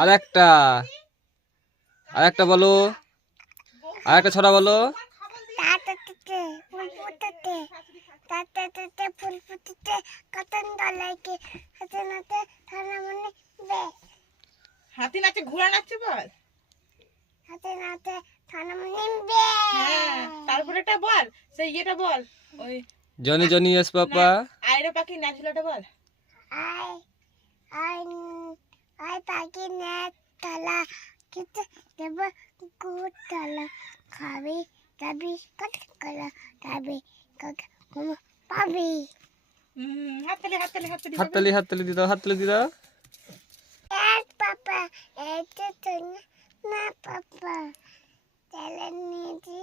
আরেকটা আরেকটা বলো, আরেকটা ছড়া বলো। তাতে ফুল ফুটেতে, তাতে ফুল ফুটেতে, কতন দলাইকে হাতে নাতে থানা মনে বে। হাতি নাচে ঘোড়া নাচছে বল। হাতে নাতে থানা মনে বে। তারপরে এটা বল, সেই ইয়েটা বল, ওই জনি জনি এস পাপা। আইরে পাখি নাচলাটা বল। আই আই আই পাখি নেট তলা কিতে দেব গুড তলা খাবি যাবি কত কলা খাবি কক পাবি। হাততালি হাততালি হাততালি হাততালি হাততালি দিদাও, হাততালি দিদাও। এক পাপা এটা তো না পাপা চলেন নিয়ে